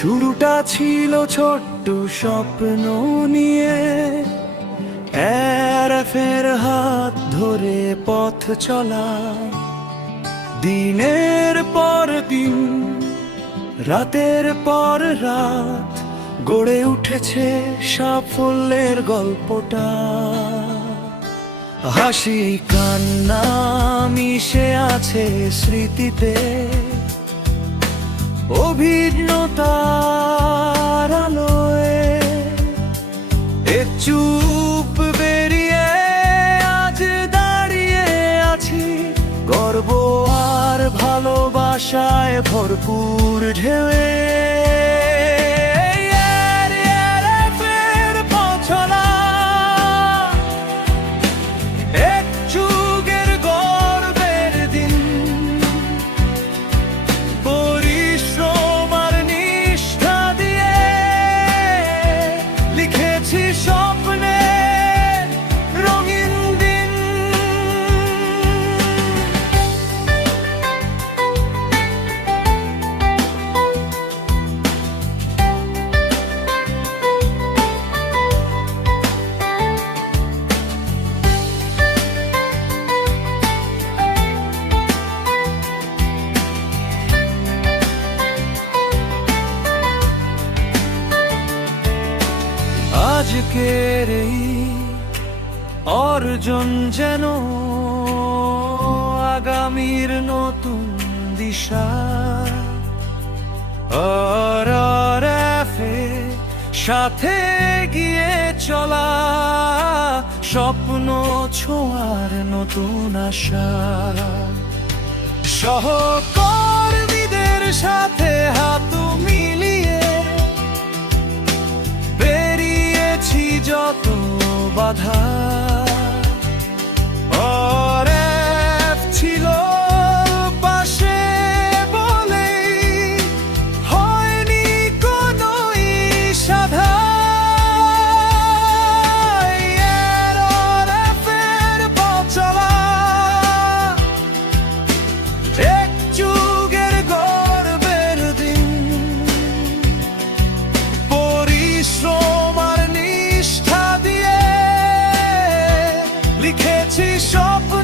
শুরুটা ছিল ছোট্ট স্বপ্ন নিয়ে, ফের হাত ধরে পথ চলা, দিনের পর দিন রাতের পর রাত গড়ে উঠেছে সাফল্যের গল্পটা। হাসি কান্না মিশে আছে স্মৃতিতে, অভিজ্ঞতার আলোয় এ চুপ বেরিয়ে আজ দাঁড়িয়ে আছি, গর্ব আর ভালোবাসায় ভরপুর ঢেউয়ে। আজকের এই অর্জন যেন আগামীর নতুন দিশা, সাথে গিয়ে চলা, স্বপ্ন ছোঁয়ার নতুন আশা। সহকর্মীদের সাথে হাত মিলিয়ে পেরিয়েছি যত বাধা, ছিল পাশে বলেই হয়নি কোনো সাধা। পথ চলা এক যুগের গর্বের দিন, পরিশ্রম আর নিষ্ঠা দিয়ে লিখেছি স্বপ্ন।